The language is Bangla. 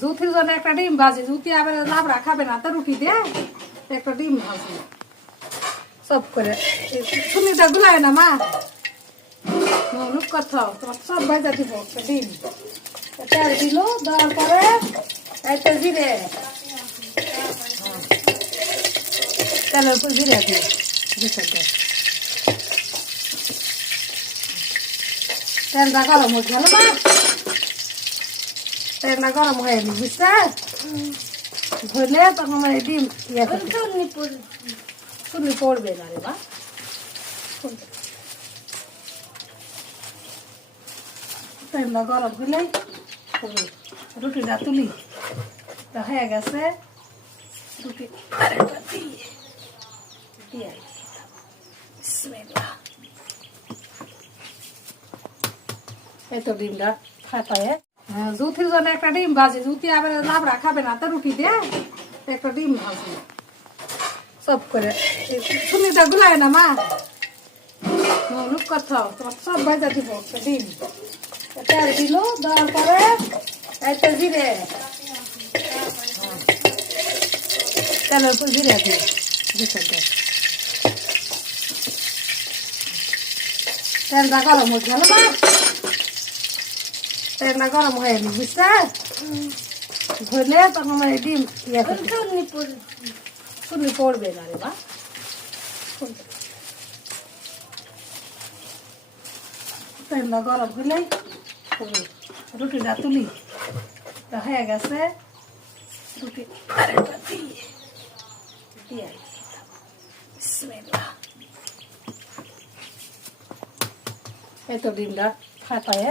জুথির জন্য একটা ডিম ভাজি, জুথি আবার লাবড়া খাবে না, তো রুটি দিয়ে একটা ডিম ভাজি সব করে। সুমিটা গুলায় না মা, লুক কোথাও তোমার সব ভাজা দিব। একটা ডিম তেল দিল, দেওয়ার পরে একটা জিরে, তেলের উপর জিরে দিই, তেলটা গরম হয়ে গেল মা, তেলটা গরম হয়ে নি বুঝছে, ধরলে তখন আমার ডিম ইয়ে চুনি পড়বে না রে বা। তেলটা গরম হলেই রুটিটা তুলি, তা হয়ে গেছে রুটি দিয়ে এই তো ডিমটা ফাটায়। জুথির জন্য একটা ডিম ভাজি, জুথি আবার লাবড়া খাবে না, তো রুটি দিয়ে একটা ডিম ভাজি সব করে। সুমিটা গুলায় না মা, লুক কোথাও তোমার সব ভাজা দিব। একটা ডিম তেল দিল, দেওয়ার পরে একটা জিরে, তেলের উপর জিরে দিই, তেলটা গরম হয়ে গেল মা, তেলটা গরম হয়ে নি বুঝছে, ধরলে তখন আমার ডিম ইয়ে চুনি পড়বে না রে বা। তেলটা গরম হলেই রুটিটা তুলি, তা হয়ে গেছে রুটি দিয়ে এই তো ডিমটা ফাটায়।